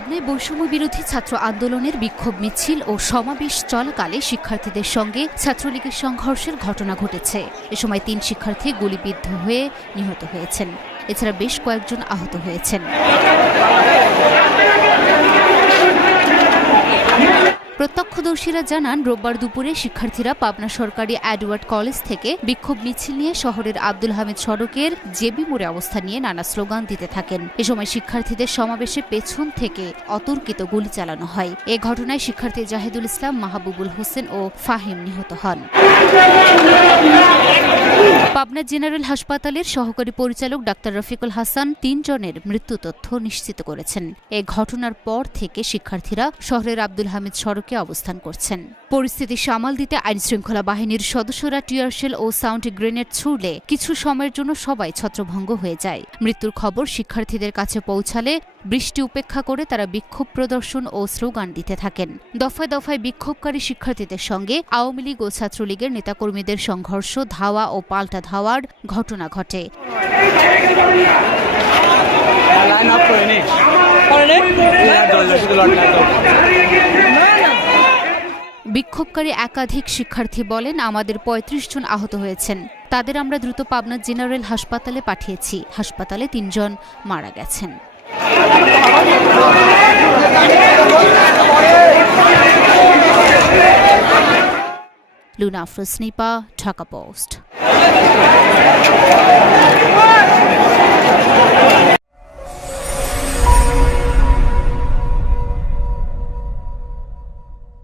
পাবনায় বৈষম্য বিরোধী ছাত্র আন্দোলনের বিক্ষোভ মিছিল ও সমাবেশ চলাকালে শিক্ষার্থীদের সঙ্গে ছাত্রলীগের সংঘর্ষের ঘটনা ঘটেছে। এ সময় ৩ শিক্ষার্থী গুলিবিদ্ধ হয়ে নিহত হয়েছেন। এছাড়া বেশ কয়েকজন আহত হয়েছেন। প্রত্যক্ষদর্শীরা জানান, রোববার দুপুরে শিক্ষার্থীরা পাবনা সরকারি এডওয়ার্ড কলেজ থেকে বিক্ষোভ মিছিল নিয়ে শহরের আব্দুল হামিদ সড়কের জেবি মোড়ে অবস্থান নিয়ে নানা স্লোগান দিতে থাকেন। এ সময় শিক্ষার্থীদের সমাবেশে পেছন থেকে অতর্কিত গুলি চালানো হয়। এ ঘটনায় শিক্ষার্থী জাহিদুল ইসলাম, মাহবুবুল হোসেন ও ফাহিম নিহত হন। পাবনা জেনারেল হাসপাতালের সহকারী পরিচালক ডাক্তার রফিকুল হাসান ৩ জনের মৃত্যু তথ্য নিশ্চিত করেছেন। এ ঘটনার পর থেকে শিক্ষার্থীরা শহরের আব্দুল হামিদ সড়কে অবস্থান করছেন। পরিস্থিতি সামাল দিতে আইনশৃঙ্খলা বাহিনীর সদস্যরা টিয়ারশেল ও সাউন্ড গ্রেনেড ছুড়লে কিছু সময়ের জন্য সবাই ছত্রভঙ্গ হয়ে যায়। মৃত্যুর খবর শিক্ষার্থীদের কাছে পৌঁছালে বৃষ্টি উপেক্ষা করে তারা বিক্ষোভ প্রদর্শন ও স্লোগান দিতে থাকেন। দফায় দফায় বিক্ষোভকারী শিক্ষার্থীদের সঙ্গে আওয়ামী লীগ ও ছাত্রলীগের নেতাকর্মীদের সংঘর্ষ, ধাওয়া ও পাল্টা ধাওয়ার ঘটনা ঘটে। বিক্ষোভকারী একাধিক শিক্ষার্থী বলেন, আমাদের ৩৫ জন আহত হয়েছেন। তাদের আমরা দ্রুত পাবনা জেনারেল হাসপাতালে পাঠিয়েছি। হাসপাতালে ৩ জন মারা গেছেন। লুনা আফরোজ নিপা, ঢাকা পোস্ট।